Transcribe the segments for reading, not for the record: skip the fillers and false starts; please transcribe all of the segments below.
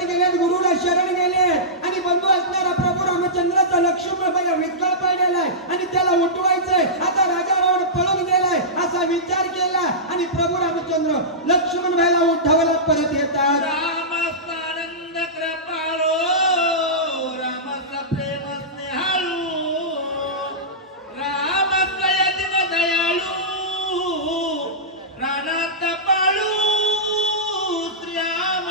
शरण गेले, गुरुला शरण गेले आणि बंधू असणारा प्रभू रामचंद्राचा लक्ष्मण बघा विकळ पडलेला आहे आणि त्याला उठवायचंय. आता राजा रावण पळून गेलाय असा विचार केला आणि प्रभू रामचंद्र लक्ष्मण भाईला उठवला परत येतात. आनंद कृपाळो रामाचा प्रेम स्नेहाळू रामाचा यज्ञ दयाळू रानात पाळू श्रीराम.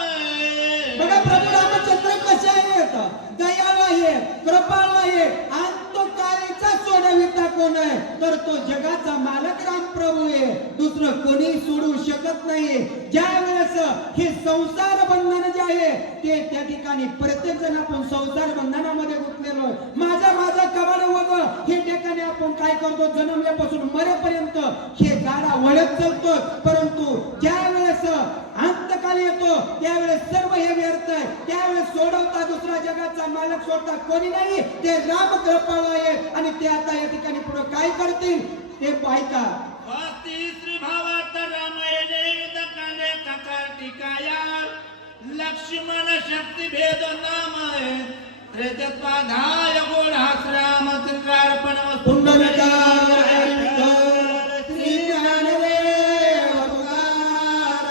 बघा प्रभू रामचंद्र कसे आहेत, दयाळू आहे, कृपाळू आहे आणि तो काळीचा सोडविता कोण आहे तर तो जगाचा मालक राम प्रभू आहे. दुसरं कोणी सोडू शकत नाही. ज्या वेळेस हे संसार बंधन जे आहे ते त्या ठिकाणी प्रत्येक जण आपण संसार बंधनामध्ये गुंतलेलो आहे. माझा कवाड वग हे ठिकाणी आपण काय करतो जन्मल्यापासून मरेपर्यंत हे गाडा वळत चालतो. परंतु ज्या वेळेस अंतकाल येतो त्यावेळेस सर्व हे व्यर्थ आहे. त्यावेळेस सोडवता दुसरा जगाचा मालक सोडता कोणी नाही. ते राम कृपाळू आहे आणि ते आता या ठिकाणी पुढे काय करतील ते ऐका. श्री भावात रामायणे दकाने कार्तिकाया लक्ष्मण शक्ती भेद नामय त्रेतत्वाधाय गोढा श्राम चित्रार्पण पुंडलिकार श्री ज्ञानदेव तुकाराम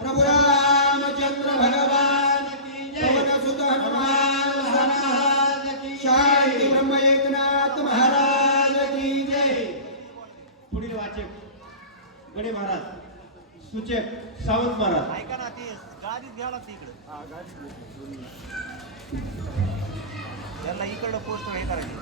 प्रभु रामचंद्र भगवान की जय. पवन सुत हनुमान महाराज की शांती ब्रह्म एकनाथ महाराज की जय. पुढील वाचक गडे महाराज, सूचक सावंत महाराज. ऐका ना ते गाडीत घ्यावं लागतं इकडं. त्यांना इकडलं पोस्ट हे करायचं.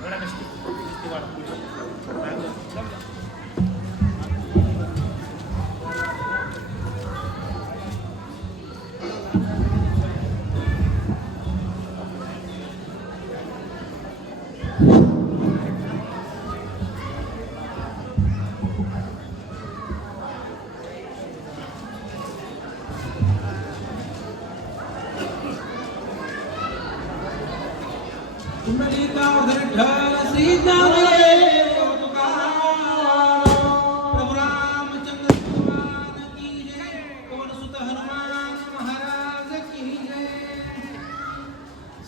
पुंडलिकार विठ्ठल श्री ज्ञानदेव तुकाराम प्रभु रामचंद्र भगवान की जय. पवन सुत हनुमान महाराज की जय.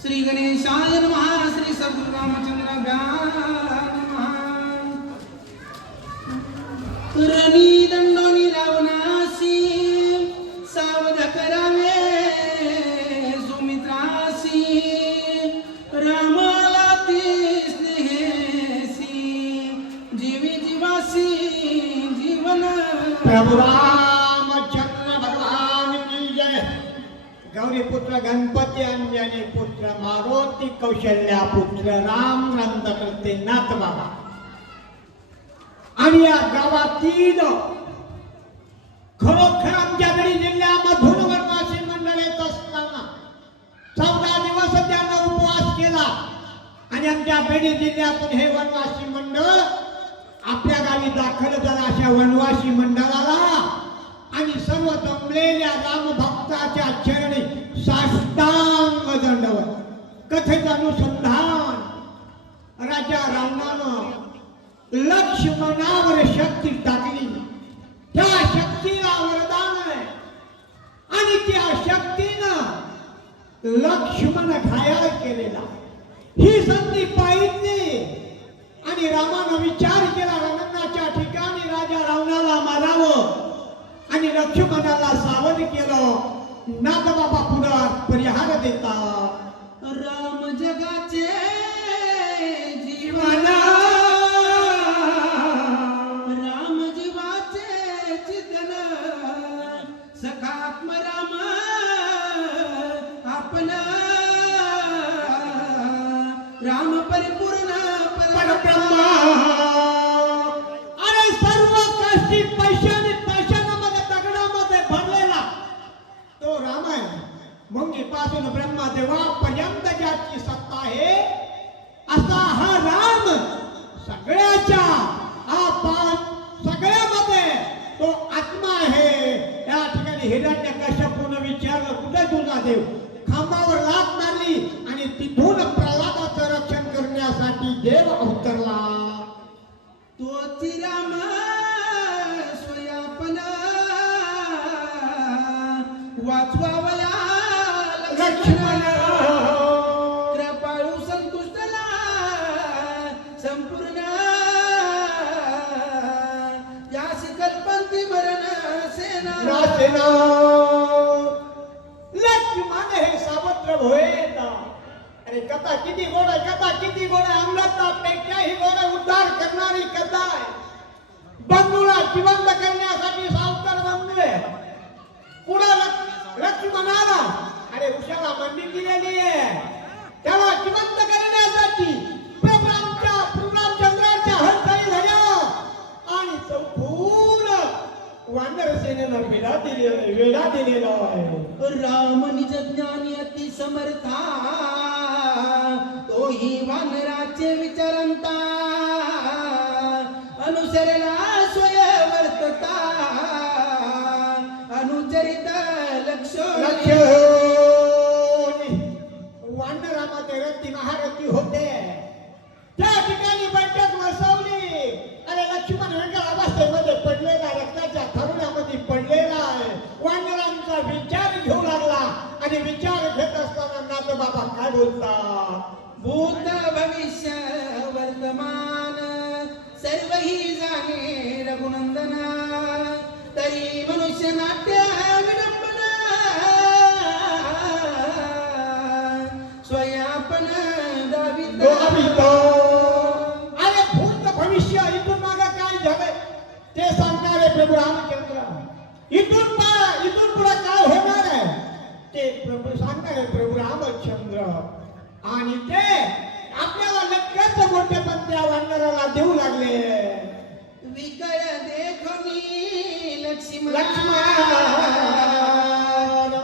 श्री गणेशाय नमः. श्री सद्गुरु रामचंद्राभ्यां नमः. रणी दंडोनी रावणासी सावध करावे सुमित्रासी रामाला ती स्नेहेसी जीवी जीवासी जीवन. प्रभु रामचंद्र भगवान की जय. गौरी पुत्र गणपती अंजनी पुत्र मारुती कौशल्या पुत्र राम नंद करते नाथ बाबा. आणि या गावातील खरोखर आमच्या गडी जिल्ह्यामधून वनवासी मंडळ येत असताना 14 दिवस त्यानं उपवास केला आणि आमच्या बेडी जिल्ह्यातून हे वनवासी मंडळ आपल्या गावी दाखल झाला. अशा वनवासी मंडळाला आणि सर्व जमलेल्या राम भक्ताच्या चरणी साष्टांग दंडवत. कथेचं अनुसंधान राजा रावणानं लक्ष्मणावर शक्ती टाकली. त्या शक्तीला वरदान आहे आणि त्या शक्तीनं लक्ष्मण घायाळ केलेला. ही संधी पाहिली आणि रामानं विचार केला रणांगणाच्या ठिकाणी राजा रावणाला मारावं आणि लक्ष्मणाला सावध केलं. नाथबाबा पुढे परिहार देतात. राम जगाचे जीवन राम जीवाचे चितन सखात्म राम आपण राम परिपूर्ण परब्रह्मा. अरे सर्व कष्टी पैशामध्ये दगडामध्ये भरलेला तो राम आहे. मुंगीपासून ब्रह्मदेवापर्यंत ज्याची सत्ता आहे असा हा राम सगळ्याच्या सगळ्यामध्ये तो आत्मा आहे. या ठिकाणी हिरण्यकश्यपूने विचारलं कुठे तुझा देव. खांबावर लाथ मारली आणि तिथून प्रल्हादाचं रक्षण करण्यासाठी देव अवतरला. तोची राम स्वयापना वाचवावला लक्ष्मण होय अरे कथा किती गोड आहे, कथा किती गोड आहे. अमृतापेक्षाही गोड आहे, उद्धार करणारी कथा आहे. बंधूला जिवंत करण्यासाठी सावकार बंधू आहे. पुढे लक्ष्मणाला अरे उशाला मंदिर दिलेली आहे, त्याला जिवंत करण्यासाठी प्रभू रामचंद्राच्या हस्ताने झाल्या आणि चौथून वानर सेनेला वेढा दिलेला आहे. राम निज ज्ञानी अति समर्था, तोही वानराचे विचारंता, अनुसरला स्वयंवर्तता, अनुचरित लक्ष्मण. वानरामध्ये रती महारथी होते, त्या ठिकाणी बैठक बसवली. अरे लक्ष्मण वेगळ्या अवस्थेमध्ये पडलेला, रक्ताच्या थरुणामध्ये पडलेला आहे. वानरांचा विचार घेऊ लागला आणि विचार घेत असताना नाथ बाबा काय बोलतात? भूत भविष्य वर्तमान सर्वही जाणे रघुनंदना, तरी मनुष्य नाट्य विडंबना, स्वयापन दावित. अरे भूत भविष्य इथून मागे काय झालंय ते सांगणारे प्रभू रामचंद्र. इथून पुढे काय होणार आहे ते प्रभू सांगणारे प्रभू रामचंद्र. आणि ते आपल्याला लगेच मोठेपण त्या वानराला देऊ लागले. विकळ देखोनी लक्ष्मण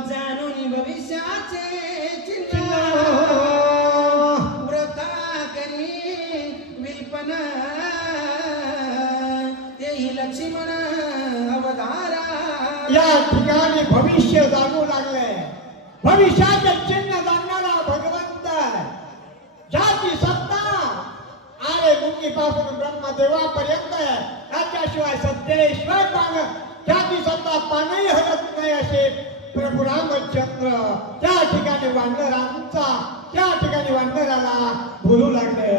जाणून भविष्याचे चिन्ह, व्रता करी विल्पन, तेही लक्ष्मण अवतारा. या ठिकाणी भविष्य जाणू लागले. भविष्याचे चिन्ह जाणणारा भगवंत, ज्याची सत्ता आरे मुंगीपासून ब्रह्मदेवापर्यंत त्याच्याशिवाय सत्तेश्वर पान, ज्याची सत्ता पानही हलत नाही असे प्रभू रामचंद्र त्या ठिकाणी वानराला बोलू लागले.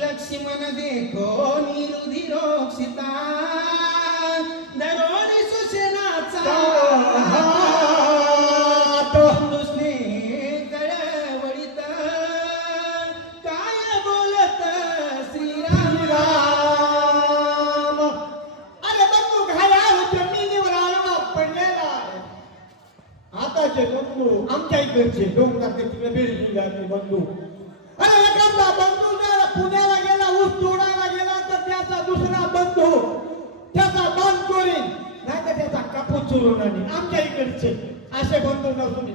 लक्ष्मण देखो निरुधिरोक्षिता, दरोडी सुसेनाचा दुसने गळवळीत, काय बोलत श्रीराम. अरे बंधू घायाळ जमिनीवर आडवा पडलेला आहे. आताचे बंधू आमच्या इकडचे डोंगराचे बिल्डिंग बंधू. अरे एखादा बंधू जर पुण्याला गेला, ऊस तोडायला गेला तर त्याचा दुसरा बंधू त्याचा बांध चोरीन, नाही तर त्याचा कापूस चोरून आणि आमच्या इकडचे असे बंधू नसून.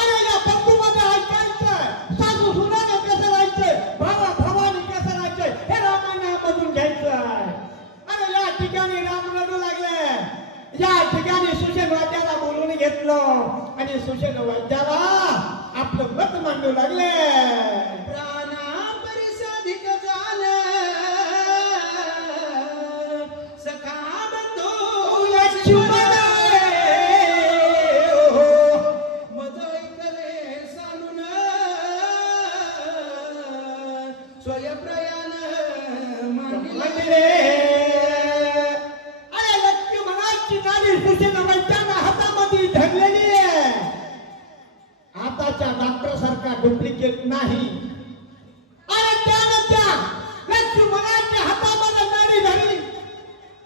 अरे या बंधू मध्ये ऐकायचं, सासू सुनाने कसं राहायचंय, भावा भावाने कसं राहायचंय हे रामायणामधून घ्यायचं आहे. अरे या ठिकाणी राम रडू लागले. या ठिकाणी सुशेन वाद्याला बोलून घेतलं आणि सुशेन वाद्याला आपलं मत मांडू लागले. प्राणा परिसाधिक झालं, सखा बंधू लक्ष्मण मज ऐकले सांगून, स्वयंप्रयाण मांडले. म्हणले. अरे लक्ष्मणाची नाडी सुशेन वाद्याला हातामध्ये धरलेली आहे. आताच्या डॉक्टर सारखा डुप्लिकेट नाही. अरे त्या लक्ष्मणाच्या हातामध्ये नाडी धरली.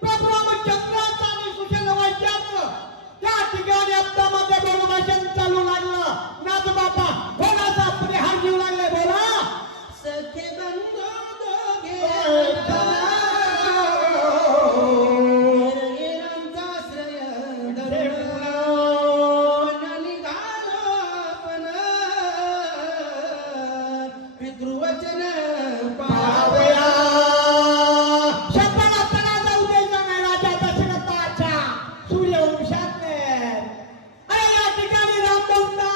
प्रभू रामचंद्राचा आणि सुशेन वाद्याचं त्या ठिकाणी हातामध्ये बोलभाषण चालू लागलं. नाथ बाबा थोडासा परिहार घेऊ लागले. बोला सखे बंधू दोघे रामचाश्रय धरून, निघालो आपण पितृवचन पावया. शब्दाला तडा जाऊ द्यायचा नाही राजा दशरथाच्या सूर्यवंशातले. अरे या ठिकाणी राम बोलता,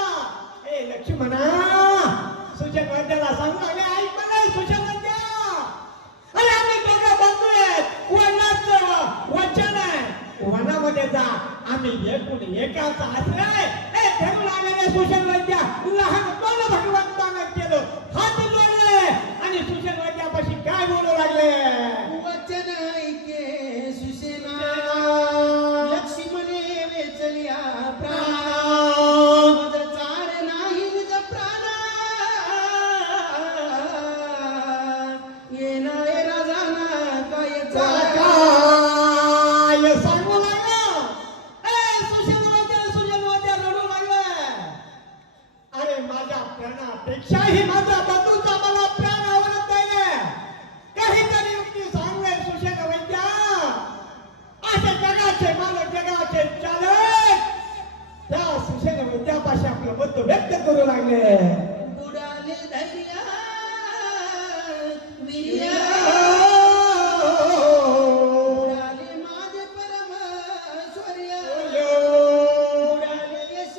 ए लक्ष्मणा सुशेन वैद्याला सांगू लागले, ऐक मला सुशेन वैद्या. अरे आम्ही दोघं बंधू आहेत, वनाचं वचन आहे, वनामध्ये जा. आम्ही एकूण एकाचा आश्रय धरून आलेले सुशेन वैद्या लहान भगवंतानं केलं. हात जोडले आणि सुशेन वैद्यापाशी काय बोलू लागले. वचन ऐके सुसेना, लक्ष्मणे वेचल्या प्राणा, मज चार नाही निज प्राणा, माझ्या प्राणापेक्षाही माझा बंधूचा मला प्राण आवडत नाही. काहीतरी युक्ती सांगले सुशेन वैद्या. असे जगाचे मालक, जगाचे चालक त्या सुशेन वैद्यापाशी आपलं मत व्यक्त करू लागले. बुडाले धैर्य वीर्य बुडाले माझे परमेश्वर्य बुडाले यश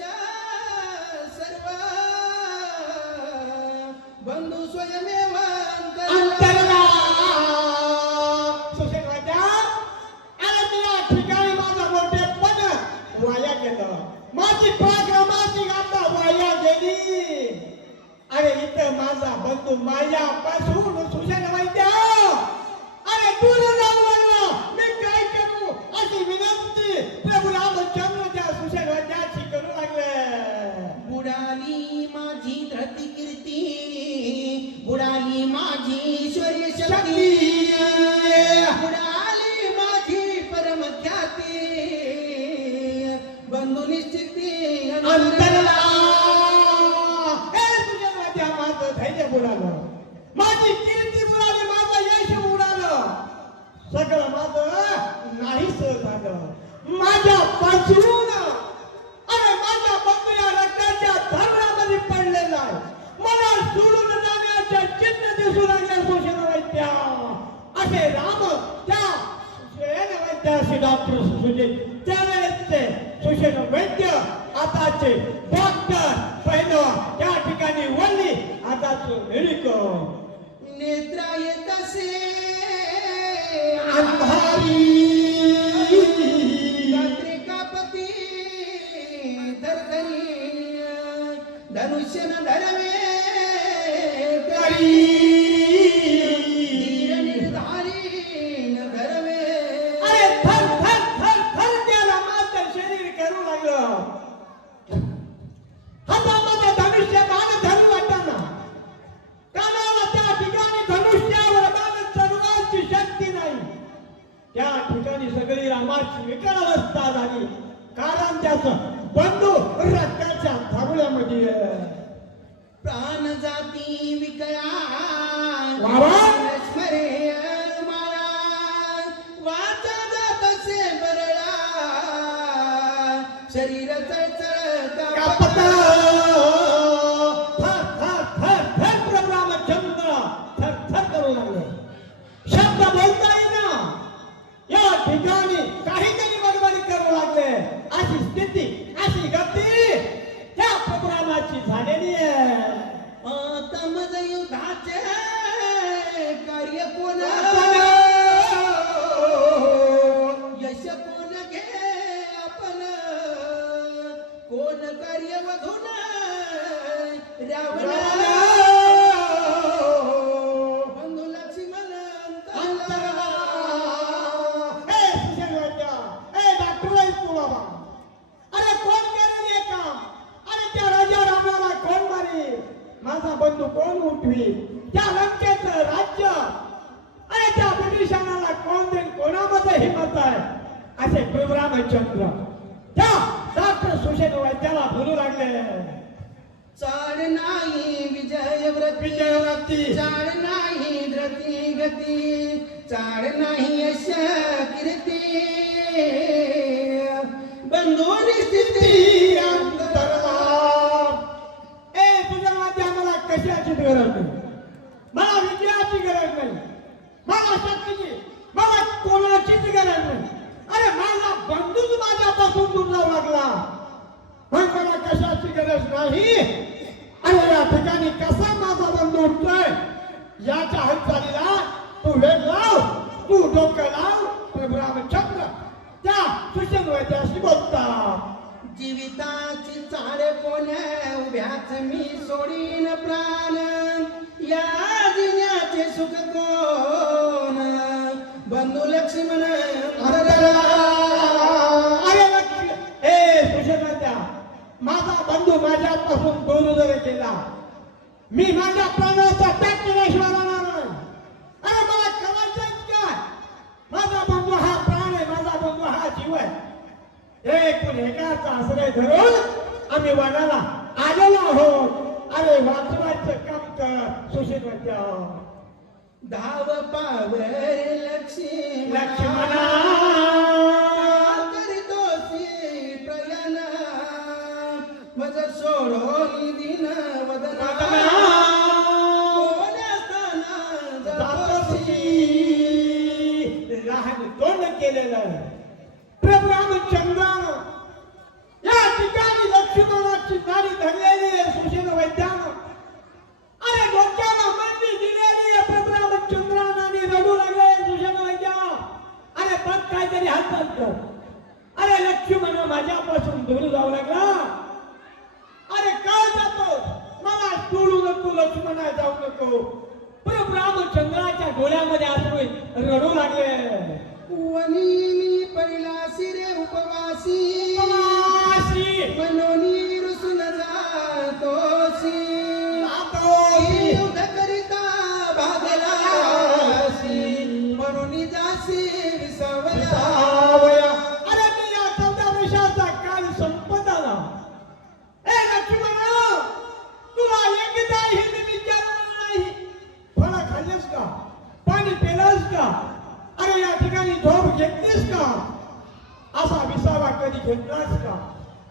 सर्व बंधू स्वयमेव अंतरला सुशेन वैद्या. अरे तुला ठिकाणी माझं मोठेपण वाया गेलं. माझी पराक्रमाची गाथा वाया गेली. अरे इथं माझा बंधू माझ्यापासून सुशेन वैद्य अरे दूर जाऊ लागला. मी काय करू अशी विनंती प्रभू रामचंद्र त्या सुशेन वैद्याची करू लागले. बुडाली माझी धरती कीर्ती बुडाली माझी ईश्वरी शक्ती बुडाली माझी परम ख्याती बंधू निश्चिती अंतरला हे सुशेन वैद्या माझं धैर्य बुडालं. माझी कीर्ती बुडाली. माझं यश बुडालं. सगळं माझं नाहीस झालं. माझ्यापासून अरे माझ्या बंधू या रक्ताच्या धरणामध्ये पडलेला आहे. मला सोडून जाण्याचे चिन्ह दिसू लागले सुशेन वैद्या. असे राम त्या सुशेन वैद्याशी डॉक्टर सुशेन त्यावेळेसचे सुशेन वैद्य आताचे डॉक्टर पहिलं त्या ठिकाणी वळली. आताचं मेडिकल नेत्रा येत असे अंधारी रात्री कापती धरधरी धनुष्य न धरवे करी धीर निर्धारी न धरवे अरे थर थर थर थर त्याला मात्र शरीर करू लागलं. हातामध्ये धनुष्य बाण धरू वाटताना कानाला त्या ठिकाणी धनुष्यावर बाण चढवायची शक्ती नाही. त्या ठिकाणी सगळी रामाची विकट अवस्था झाली. कारण त्याचं बंधू रक्ताच्या धारुळ्यामध्ये प्राण जाती विकळा वावा. स्मरे माळा वाचा जात असे बरळा शरीर चळचळ कापत कापत थर थर थर थर प्रभू रामचंद्र थर थर करू लागले. शब्द बोलता येईना. या ठिकाणी काहीतरी बडबड करू लागले. अशी स्थिती अशी गती त्या प्रभू रामाची झालेली आहे. तमज युद्धाचे कार्य कोण यश कोण घे आपण कोण कार्य वधून रावण बंधू लक्ष्मण अंतरला. हे सुशेन वैद्य, हे डॉक्टर आहेस तू बाबा. अरे कोण करेल हे काम. अरे त्या राजा रामाला कोण मारी. माझा बंधू कोण उठवी. त्या लंकेचं राज्य अरे त्या ब्रिटिशांना कोण देईल. कोणामध्ये हिंमत आहे. असे प्रभू रामचंद्र त्या डॉक्टर सुशेन वैद्याला बोलू लागले. चाड नाही विजय व्रती विजयव्रती चाड नाही धृती गती चाड नाही यश कीर्ती बंधू निस्थिती अंतरला. ए तुझ्या मध्ये आम्हाला कशाची गरज नाही. मला विजयाची गरज नाही. मला शक्तीची मला कोणाचीच गरज नाही. अरे माझा बंधूच माझ्यापासून दूर जाऊ लागला. पण मला कशाची गरज नाही. अरे या ठिकाणी कसा माझा बंधू उठतोय याच्या हालचालीला तू वेग लाव. तू डोकं लाव. प्रभू रामचंद्र त्या सुशेन वैद्याशी बोलता. जीविताची चाड कोण उभ्याच मी सोडीन प्राण या जिन्याचे सुख कोण बंधू लक्ष्मण अरे लक्ष्मी हे सुशेन वैद्या माझा बंधू माझ्यापासून दूर जरी गेला मी माझ्या प्राणाचा त्याग केल्याशिवाय राहणार नाही. अरे मला करायचंच काय. माझा बंधू हा प्राण आहे. माझा बंधू हा जीव आहे. एकूण एकाचा आश्रय धरून आम्ही वनाला आलेलो आहोत. सुशीलवत्या धाव पावर लक्ष्मणा करीतोसी प्रयाण मज सोडून दिन वदना ओढ्यास्ताना जातोसी. लहान तोंड केलेलं प्रभू रामचंद्रानं या ठिकाणी लक्ष्मणाची गाडी धरलेली आहे सुशील वैद्यानं. अरे डोक्याला मंदी दिलेली आहे प्रभू रामचंद्रानं आणि रडू लागले सुशील वैद्या. अरे बघ काहीतरी हातात कर. अरे लक्ष्मण माझ्यापासून दूर जाऊ लागला. अरे काय जातो मला सोडू नको लक्ष्मणा जाऊ नको. प्रभू रामचंद्राच्या डोळ्यामध्ये अश्रू रडू लागले. वनी मी परिलासी रे उपवासी मनोनी रुसून जातोसी. युद्ध करिता भागलासी म्हणून जासी विसावया. अरे मी या 14 वर्षाचा काळ संपत आला. ए लक्ष्मणा तुला एकदाही मी विचारलं नाही फळ खाल्लेस का पाणी पेलास का अरे या ठिकाणी झोप घेतलीस का असा विसावा कधी घेतलास का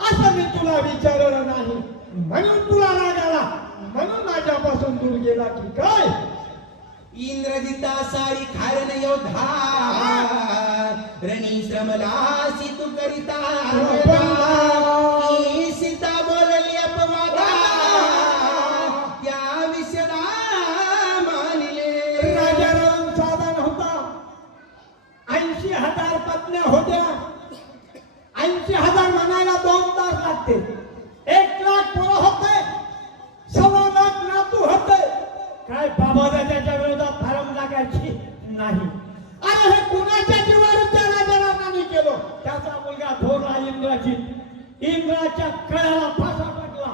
असं मी तुला विचारलं नाही म्हणून तुला राग आला म्हणून माझ्यापासून दूर गेला की काय. इंद्रजिता सारी खारण योद्धा रणी श्रमलासी तू करिता सीता बोलली अपवादा त्या विषयाला मानिले. राजा राम साधा नव्हता. 80,000 पत्न्या होत्या. 80,000 म्हणायला 2 तास लागते. 1,00,000 पोरं होते. 1,00,000 नातू होते. काय बाबा त्याच्या विरोधात फरम लागायची नाही. अरे हे कुणाच्या जीवावर त्या राजा रामाने केलं. त्याचा मुलगा थोरला इंद्रजित इंद्राच्या कळाला फासा टाकला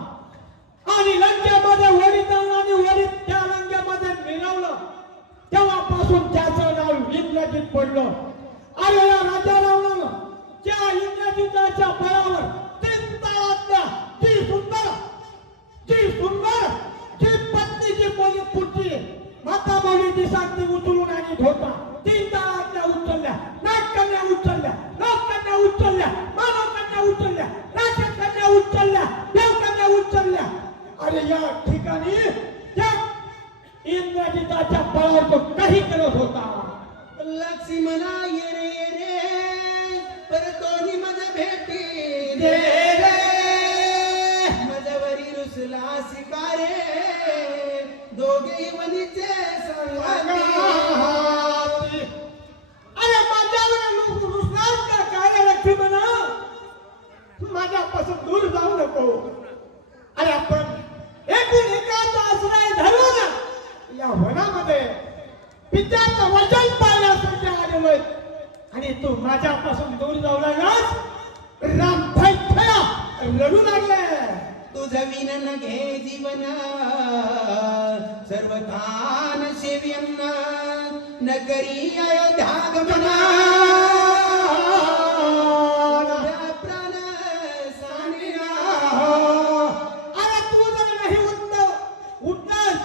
आणि लंकेमध्ये वरीत आणि वरीत त्या लंकेमध्ये मिळवलं. तेव्हापासून त्याचं नाव इंद्रजित पडलं. अरे या राजा रावणानं त्या इंद्रजिताच्या बळावर 3 ताळातल्या जी सुंदर जी पत्नीची बोली पुढची माता बोली दिसांती उचलून आणीत होता. 3 ताळातल्या उचलल्या नागकन्या उचलल्या लोककन्या उचलल्या मानवकन्या उचलल्या राजकन्या उचलल्या देवकन्या उचलल्या. अरे या ठिकाणी त्या इंद्रजिताच्या बळावर तो काही करत होता. लक्ष्मणा ये रे परतोनी मज भेटी दे रे मजवरी रुसला शिकारे दोघे वनीचे संवादी. अरे माझ्यावर रुसणार का काय लक्ष्मणा माझ्यापासून दूर जाऊ नको. अरे आपण एकूण एकाचा आश्रय धरू ना या वनामध्ये पित्याचं वचन पाळण्यासाठी आलेलोय आणि तू माझ्यापासून दूर जाऊ लागलास. राम थैथया रडू लागले. तुझं विनन घे जीवन सर्व कान सेव्यन्न नगरी अयोध्या गमना. प्राण सानिया. अरे तू जर नाही उठलास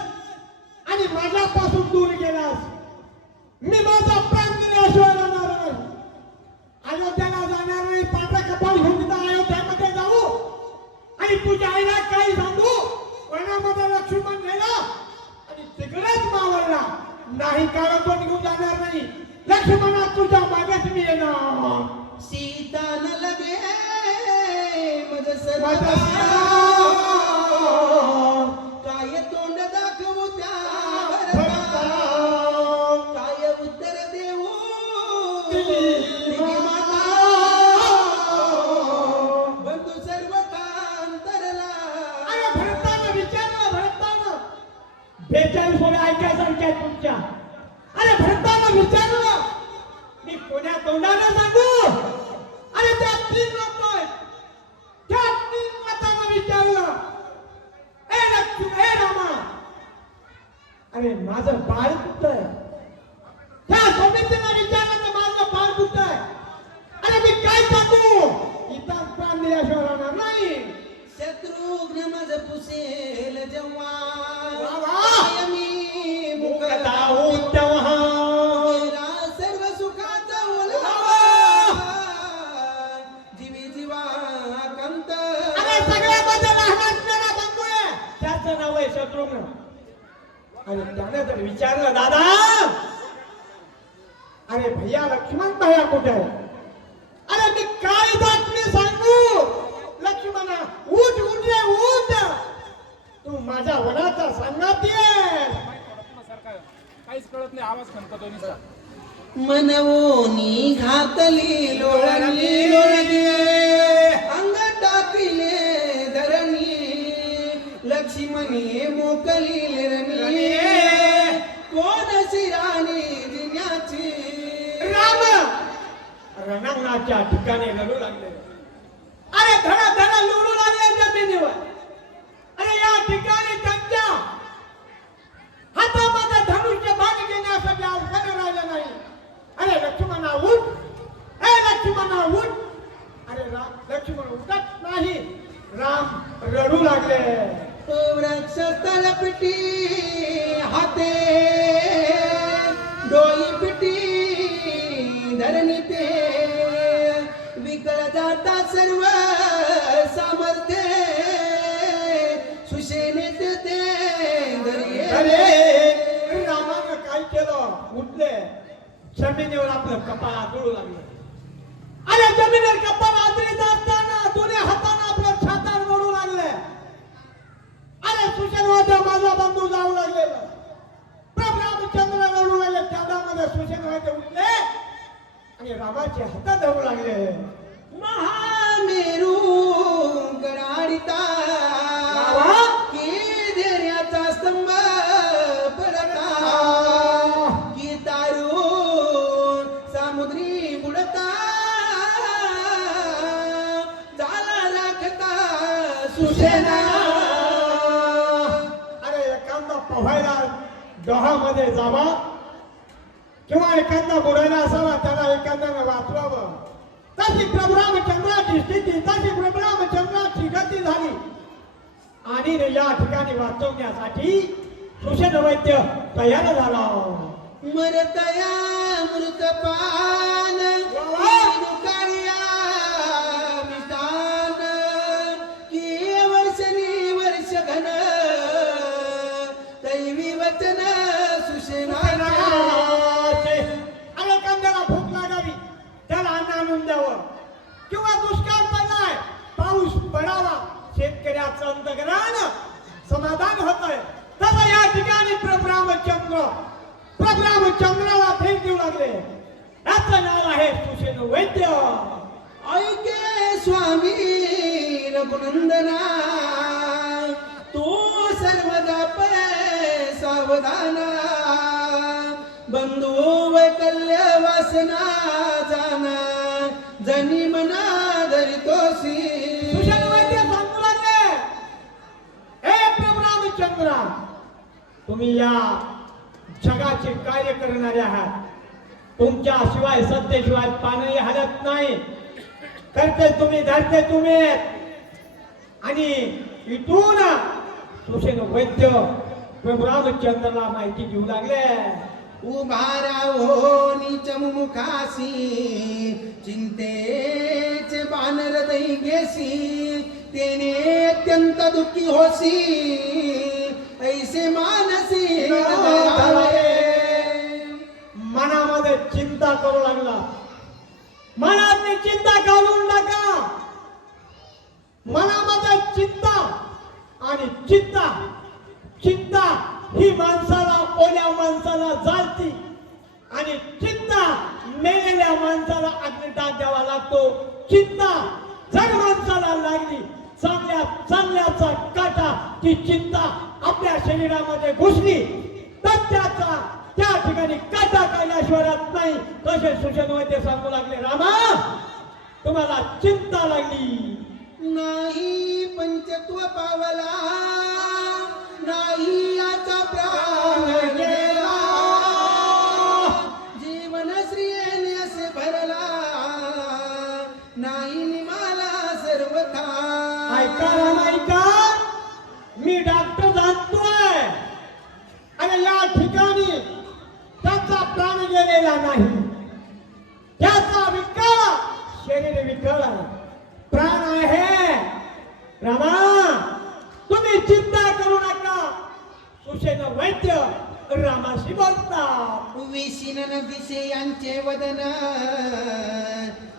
आणि माझ्यापासून दूर गेलास मी माझा प्राण दिल्याशिवाय राहणार नाही. अयोध्येला जाणार नाही. पांढरा कपाळ घेऊन तिथं अयोध्येमध्ये जाऊ आणि तुझ्या आईला काही सांगू वनामध्ये लक्ष्मण गेला आणि तिकडेच मावळला नाही कारण तो निघून जाणार नाही. लक्ष्मणा तुझ्या मागेच मी येणार. सीता न लगे मज माझा काय तोंड दाखवू त्यावर काय उत्तर देऊ दिली माता. बंधू सर्व कांतरला. अरे भरताना विचारलं भरताना 42 सोडे ऐकायसारख्या तुमच्या. अरे भरताना विचारलं मी कोण्या तोंडाने सांगू. अरे त्या 3 लोक त्या 3 मातांना विचारलं ए रामा अरे माझं बाळ कुठं आहे. त्या समितीला विचारलं तर माझं बाळ कुठं आहे. अरे मी काय सांगू इथं प्राण दिल्याशिवाय राहणार नाही. शत्रुघ्न मज पुसेल जेव्हा वा वा शत्रुघ्न. आणि त्याने जर विचारलं दादा अरे भैया लक्ष्मण भैया कुठे आहे? अरे मी काय बातमी सांगू लक्ष्मणा? उठ उठ रे उठ, तू माझ्या वनाचा संगाती आहेस. काहीच कळत नाही, आवाज खनकतो नुसता. मनवोनी घातली लोळणी लोळणी अंग टाकले धरणी लक्ष्मणी मोकली रणी कोण शिराणी जिन्याची. राम रणांगणाच्या ठिकाणी लढू लागले. अरे धडा धडा लढू लागले जमिनीवर. अरे या ठिकाणी त्यांच्या हातामध्ये धनुष्य बाण घेण्यासाठी अवसर राहिलं नाही. अरे लक्ष्मणा उठ, हे लक्ष्मणा उठ. अरे लक्ष्मण उठत नाही. राम रडू लागले. वृक्ष तलपटी हाते डोई पिटी धरणी ते विकळ जाता सर्व सामर्थ्य सुशेनेचे ते अरे रामानं काय केलं? उठले जमिनीवर आपलं कपाळ आदळू लागलं. अरे जमिनीवर कपाळ आदळीत असताना दोन्ही हाताने आपलं छातार मोडू लागले. अरे सुशेनवाद्या माझा बंधू जाऊ लागलेला. प्रभू रामचंद्र रडू लागले. त्यामध्ये सुशेनवाद्य उठले आणि रामाचे हात धरू लागले. महामेरू गडाडिता केदेऱ्याचा स्तंभ पडता की तारून सामुद्री बुडता झाला राखता सुशेना. अरे एखादा पोहायला डोहामध्ये जावा किंवा एखादा बुडायला असावा, त्याला एखाद्यानं वाचवावं. तशी प्रभू रामचंद्राची स्थिती, तशी प्रभू रामचंद्राची गती झाली. आणि या ठिकाणी वाचवण्यासाठी सुषेण वैद्य तयार झाला. मरतया मृतपान दुकारिया विधान की वर्षनी वर्ष घन दैवी वचन सुशेनाचे. आणि एखाद्याला भूक लागावी, त्याला अन्न आणून द्यावं. किंवा दुष्काळ पडलाय, पाऊस पडावा, शेतकऱ्याचं अंतर्ग्रहण समाधान होतंय. तसं या ठिकाणी प्रभू रामचंद्राला भेट देऊ लागले. याचं नाव आहे सुषेण वैद्य. ऐके स्वामी रघुनंदना तू सर्वदा पै सावधाना बंधू वैकल्य वासना जाना जनी मना धरितोसी. सुषेण वैद्य सांगू लागले, हे प्रभू रामचंद्रा, तुम्ही या जगाचे कार्य करणारे आहात. तुमच्या शिवाय सत्तेशिवाय पानही हलत नाही. करते तुम्ही, धरते तुम्ही. आणि इथून सुषेण वैद्य प्रभू रामचंद्राला माहिती देऊ लागले. उभारा हो नीच मुखासी चिंतेचे बानर दई घेसी तेने अत्यंत दुःखी होसी ऐसे मानसी मनामध्ये चिंता करू लागला. मनातली चिंता काढून टाका. मनामध्ये चिंता आणि चिंता ही माणसाला, ओल्या माणसाला जाळती. आणि चिंता मेलेल्या माणसाला अग्निदाह द्यावा लागतो. चिंता जर माणसाला लागली, चांगल्याचा काटा, ती चिंता आपल्या शरीरामध्ये घुसली तर त्या ठिकाणी काटा कैलाशिवाय राहत नाही. तसे सुषेण वैद्य सांगू लागले, रामा तुम्हाला चिंता लागली. नाही पंचत्व पावला नाही याचा प्राण गेला जीवन श्रीयेने असे भरला नाही निमाला सर्वथा. ऐका रामा ऐका, मी डॉक्टर जाणतोय. आणि या ठिकाणी त्याचा प्राण गेलेला नाही. त्याचा विकार शरीर विकळ आहे, प्राण आहे. रामा तुम्ही चिंता करू नका. सुषेण वैद्य रामाशी बोलतात. विशीनन दिसे यांचे वदन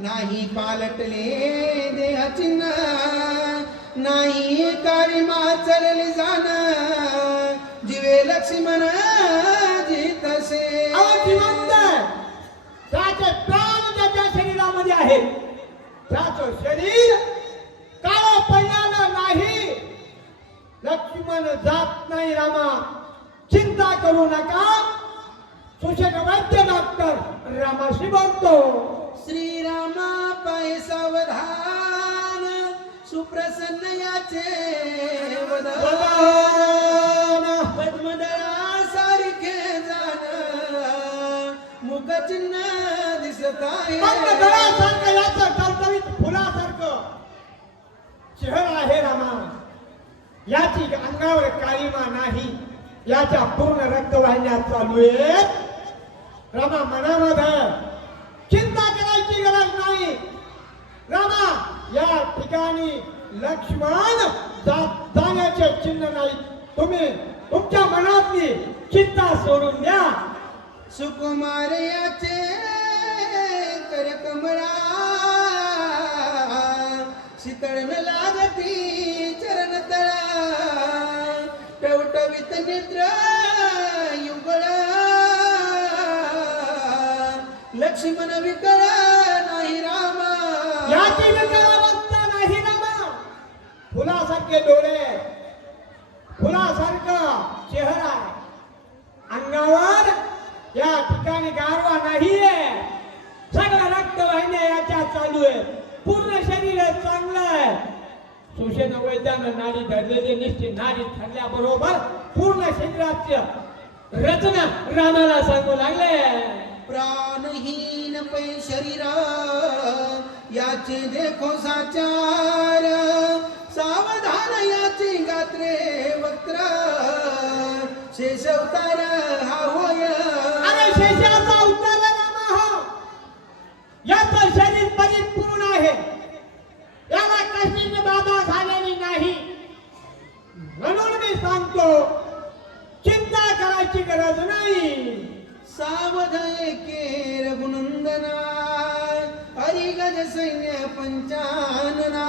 नाही पालटले देह चिन्ह नाही काळीमा चलले जाण जीवे लक्ष्मण जितसे अहो जिवंत आहे. त्याचे प्राण त्याच्या शरीरामध्ये आहे. त्याचं शरीर काळं पडलेलं नाही. लक्ष्मण जात नाही रामा, चिंता करू नका. सुषेण वैद्य डॉक्टर रामाशी बोलतो. श्रीरामा पाय सावधान सुप्रसन्न याचे वदन पद्मदळा सारखे जाण मुखचिन्ह दिसत आहे. पद्मदळासारखं याचं टवटवीत फुलासारखं चेहरा आहे रामा. याची अंगावर काळीमा नाही. याच्या पूर्ण रक्तवाहिन्या चालू आहेत. रामा मनामध्ये चिंता करायची गरज नाही. रामा या ठिकाणी लक्ष्मण जाण्याचे चिन्ह नाही. तुम्ही तुमच्या मनातली चिंता सोडून द्या. सुकुमार याचे कर कमळा शीतळन लागती चरण तळा टवटवीत नेत्र युगळ लक्ष्मण विकळ नाही रामा. याची विकलावस्था नाही रामा. फुलासारखे डोळे, फुलासारखं चेहरा आहे. अंगावर या ठिकाणी गारवा नाहीये. सगळं रक्तवाहिन्या याच्या चालू आहे. पूर्ण शरीर चांगलं आहे. सुषेण वैद्यानं नाडी धरलेली निश्चित नाडी ठरल्याबरोबर पूर्ण शरीराची रचना रामाला सांगू लागले. प्राणहीन पै शरीर याचे देखो साचार सावधान याचे गात्रे वक्त्र शेष अवतार हा होय. अरे शेषाचा अवतार रामा हो. याचं शरीर परिपूर्ण आहे. याला कशीच बाधा झालेली नाही. म्हणून मी सांगतो चिंता करायची गरज नाही. सावध एके रघुनंदना हरिगज सैन्य पंचानना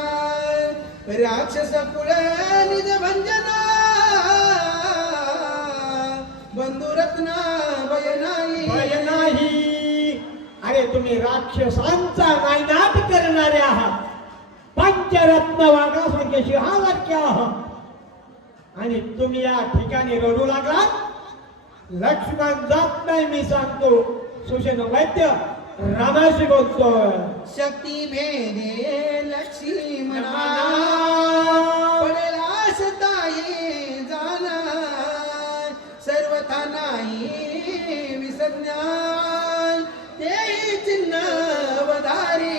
राक्षस कुळ निज भंजना बंधुरत्ना भय नाही. अरे तुम्ही राक्षसांचा नायनाट करणारे आहात. पंचरत्न वाघासारखे सिंहासारखे आहात. आणि तुम्ही या ठिकाणी रडू लागलात. लक्ष्मण जात नाही मी सांगतो. सुषेण वैद्य रामाशी बोलतोय. शक्ती भेदे लक्ष्मणा पडेला सताये जाना सर्वथा नाही विसज्ञान ते चिन्ह वधारी.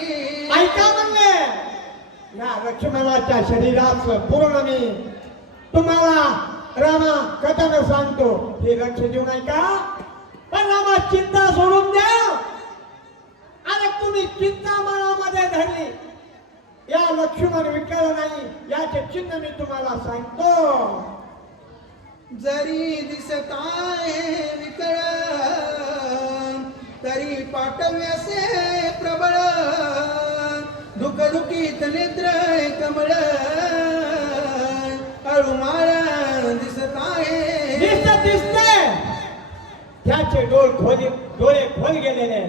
ऐका म्हणले या लक्ष्मणाच्या शरीराचं पूर्ण मी तुम्हाला रामा कथन सांगतो. हे लक्ष देऊन ऐका. पण रामा चिंता सोडून द्या. अरे तुम्ही चिंता मनामध्ये धरली. या लक्ष्मण विकल नाही याचे चिन्ह मी तुम्हाला सांगतो. जरी दिसत आहे विकळ तरी पाठव्यासे प्रबळ दुःख दुखीत नेत्र कमळ अळुमाळ दिसत आहे. दिसते त्याचे डोळे खोल गेलेले.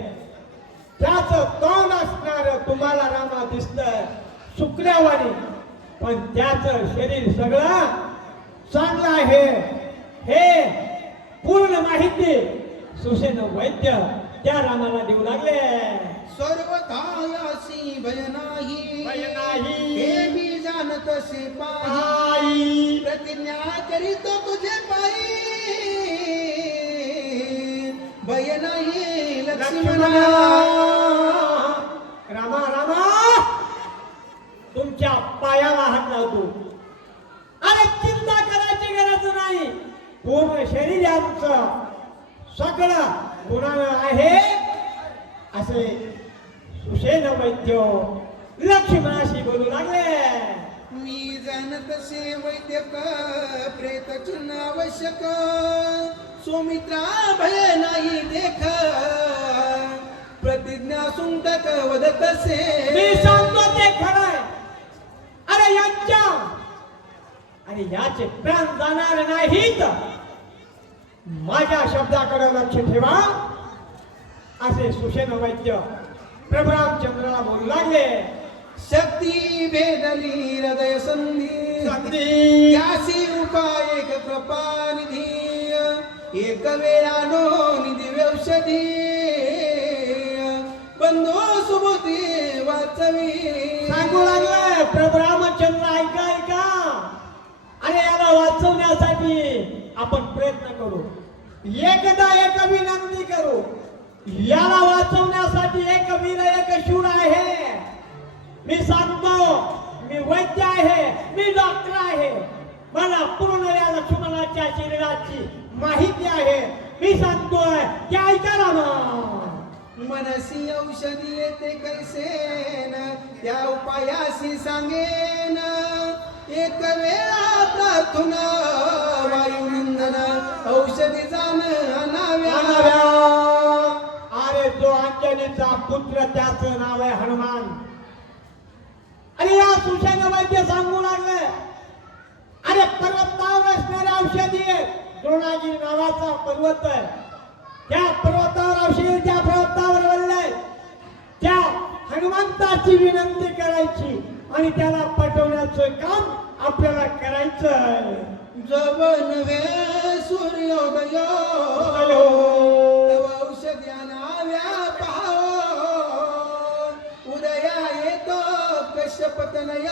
त्याचं तोंड असणार तुम्हाला रामा दिसतंय शुक्रावानी. पण त्याचं शरीर सगळं चांगलं आहे. हे पूर्ण माहिती सुषेण वैद्य त्या रामाला देऊ लागले. सर्वथा यासी भय नाही हे मी जाणत से पाही प्रतिज्ञा करीत तुझे पायी भय नाही लक्ष्मणा. रामा रामा तुमच्या पायाला हात लावतो. अरे चिंता करायची गरज नाही. पूर्ण शरीर आमचं सगळं गुणानं आहे असे सुषेण वैद्य लक्ष्मणाशी बोलू लागले. मी जाणत से वैद्यक प्रेत चिन्ह आवश्यक सुमित्रा भय नाही देख प्रतिज्ञा सुंटक वदत से मी सांगतो ते खरंय. अरे यांच्या आणि याचे प्राण जाणार नाहीत. माझ्या शब्दाकडे लक्ष ठेवा असे सुषेण वैद्य प्रभू रामचंद्राला बोलू लागले. शक्ती भेदली हृदय संधी संधी. त्यासी उपाय एक कृपा निधी एक वेळानो निधी औषधी बंधू सुबुती वाचवी. सांगू लागले प्रभू रामचंद्र ऐका ऐका. अरे याला वाचवण्यासाठी आपण प्रयत्न करू. एकदा एक विनंती करू. याला वाचवण्यासाठी एक वीर एक शूर आहे. मी सांगतो मी वैद्य आहे, मी डॉक्टर आहे. मला पूर्ण या लक्ष्मणाच्या शरीराची माहिती आहे. मी सांगतोय की ऐका ना. मनसी औषधी येते कैसेन त्या उपायासी सांगेन एक वेळा प्रार्थना वायुनंदन औषधी जाण अनाव्या. अरे जो अंजनीचा पुत्र त्याचं नाव आहे हनुमान. अरे या सुषेण वैद्य सांगू लागले. अरे पर्वतावर असणारे औषधी आहे. द्रोणागिरी नावाचा पर्वत आहे. त्या पर्वतावर औषधी त्या पर्वतावर वळलंय. त्या हनुमंताची विनंती करायची आणि त्याला पटवण्याचं काम आपल्याला करायचं. जब नवे सूर्योदय औषधी अनाव्या पाहो उदया येतो कश्यपतनय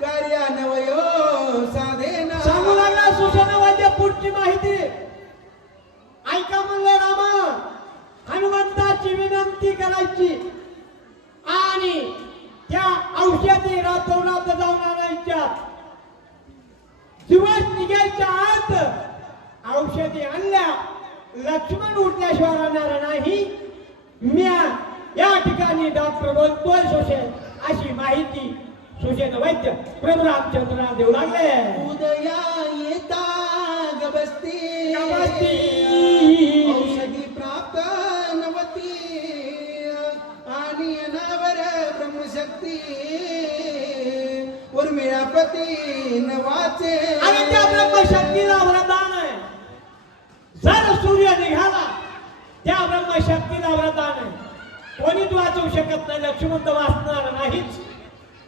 कार्यान्वय साधेना. सांगू लागला सुषेण वैद्य पुढची माहिती. ऐका म्हणले रामा. हनुमंताची विनंती करायची आणि त्या औषधी रातोरात जाऊन आणायच्या. दिवस निघायच्या आत औषधी आणल्या. लक्ष्मण उठल्याशिवाय राहणार नाही. म्या या ठिकाणी डॉक्टर बोलतोय सुषेण अशी माहिती सुषेण वैद्य प्रभू रामचंद्राला देऊ लागले. उदया येता गबस्ती औषधी प्राप्त नवती आणि अनावर ब्रह्मशक्ती उर्मिळापती नवाचे. आणि त्या ब्रह्मशक्तीला वरदान आहे. जर सूर्य निघाला त्या ब्रह्मशक्तीला वरदान आहे. कोणीच वाचवू शकत नाही. लक्ष्मण तर वाचणार नाहीच.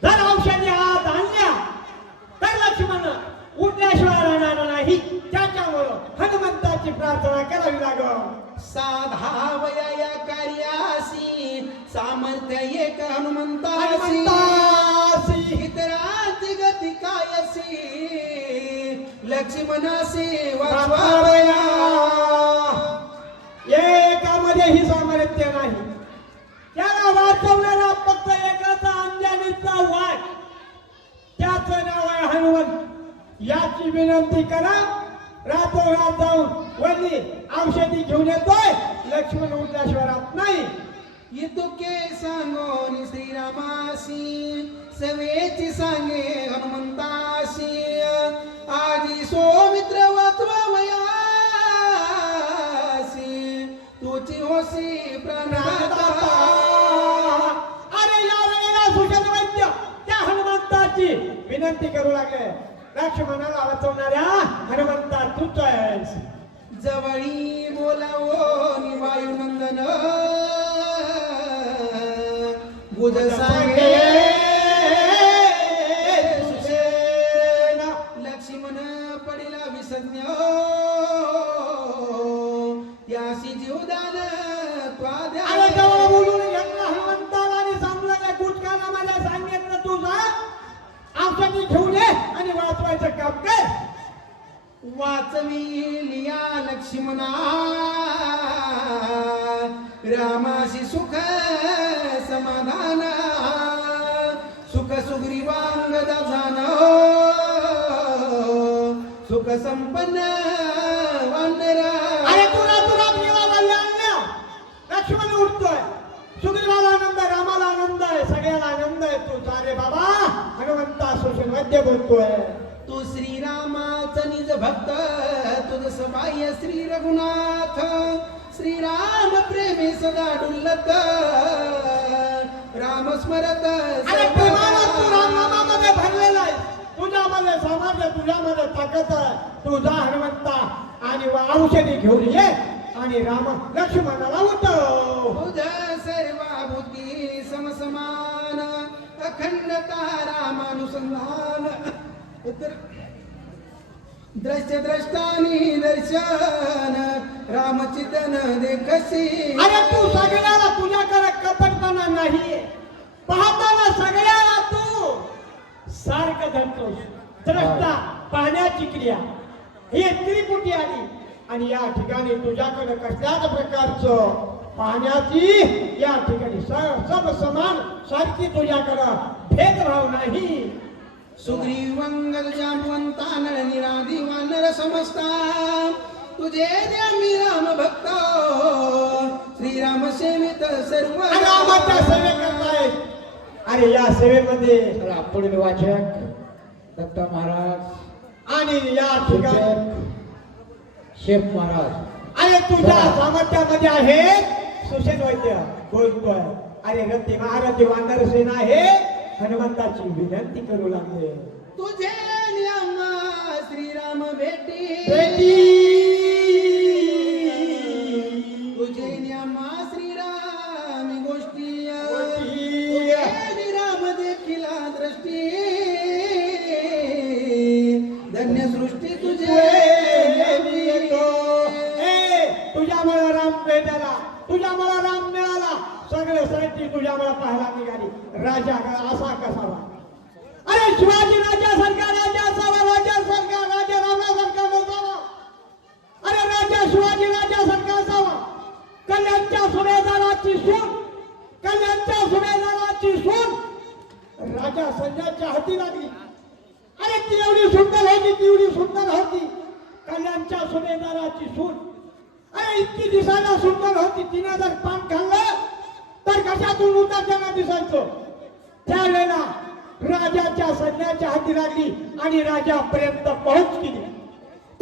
जर औषधी आत आणल्या तर लक्ष्मण उठल्याशिवाय राहणार नाही. त्याच्यामुळं हनुमंताची प्रार्थना करावी लागल. साधावया या कार्यासी सामर्थ्य एक हनुमंतासी हनुमंतासी. इतरांची गती कायसी लक्ष्मणासी वाचवावया. एकामध्ये ही सामर्थ्य नाही. त्याला वाचवणारा फक्त एकाचा अंजनीचा वाट. त्याचं नाव आहे हनुमंत. याची विनंती करा. रातोरात जाऊन वल्ली औषधी घेऊन येतोय. लक्ष्मण उठल्याशिवाय राहत नाही. इतुके सांगोनी श्रीरामासी सवेची सांगे हनुमंतासी आजी सौमित्र वाचवावयासी तुझी होसी प्राणदाता. अरे या वेळेला सुषेण वैद्य त्या हनुमंताची विनंती करू लागले. लक्ष्मणाला वाचवणाऱ्या हनुमंता तूच आहेस. जवळी बोलावो वायुनंदन बुध सांगे सुषेण लक्ष्मण पडिला विसज्ञ त्यासी जीवदान त्वाद्या. अरे जवळ बोलून घेतला हनुमंताला आणि सांगलं गुटकाला मला सांगितलं तू जा औषधी घेऊन ये आणि वाचवायचं काम कर. वाचवी लिया लक्ष्मणा रामाशी सुख समाधान सुख सुग्रीवांगदा झान सुख संपन्न वानर. अरे तुला गेला आणल्या. लक्ष्मण उठतोय. सुग्रीवाला आनंद आहे, रामाला आनंद आहे. सगळे सगळ्याला आनंद आहे तुझा रे बाबा. हनुमंता सुशील वैद्य बोलतोय. तू श्रीरामाचा निज भक्त तुझ सबाह्य श्री रघुनाथ. श्रीराम प्रेमी सदा डुल्लत राम स्मरत अरे प्रेमाला तू रामनामामध्ये भरलेला आहे. तुझ्यामध्ये सामर्थ्य, तुझ्यामध्ये ताकद आहे. तुझा हनुमंता आणि औषधी घेऊन ये आणि राम लक्ष्मणाला उठव. तुझ सर्वाभूती समसमान अखंडता रामानुसंधान. द्रश्य द्रष्टानी दर्शन रामचितन देखसी. अरे तू सगळ्याला तुझ्याकडे कपटपणा नाही. पाहताना सगळ्याला तू सारखं धरतोस. द्रष्टा पाहण्याची क्रिया ही त्रिपुटी आली आणि या ठिकाणी तुझ्याकडे कसल्याच प्रकारचं पाहण्याची या ठिकाणी सब समान सारखी तुझ्याकडं भेदभाव नाही. सुग्रीव अंगद जांबवंता नळ निराधी वानर समजता. तुझे द्या मी राम भक्त श्रीराम सेवित सर्व. रामाच्या सेवे करताय. अरे या सेवेमध्ये पुढील वाचक दत्त महाराज आणि या ठिकाणी शेफ महाराज. अरे तुझ्या सामर्थ्यामध्ये आहे सुशील वैद्य बोलतोय. अरे रत्ती महाराज वानर सेना आहे. हनुमंताची विनंती करू लागले. तुझे नियम श्रीराम भेटी. तुझे नियम श्रीराम गोष्टी. तुझे राम देखील दृष्टी. धन्य सृष्टी तुझे. तुझ्यामुळे राम भेटला, तुझ्यामुळे राम मिळाला. सगळे साहित्य तुझ्यामुळे पाहायला निघाली. राजा असा कसावा. अरे शिवाजी राजासारखा राजा असावा. राजासारखा राजा रामासारखा नसावा. अरे राजा शिवाजी राजासारखा असावा. कल्याणच्या सुभेदाराची सून, कल्याणच्या सुभेदाराची सून राजा संजयच्या हाती लागली. अरे ती एवढी सुंदर होती, ती एवढी सुंदर होती. कल्याणच्या सुभेदाराची सून. अरे इतकी दिसायला सुंदर होती. तिने जर पान खाल्लं तर कशातून उतरताना दिसायचं. त्यावेळेला राजाच्या सैन्याच्या हाती लागली आणि राजापर्यंत पोहोच केली.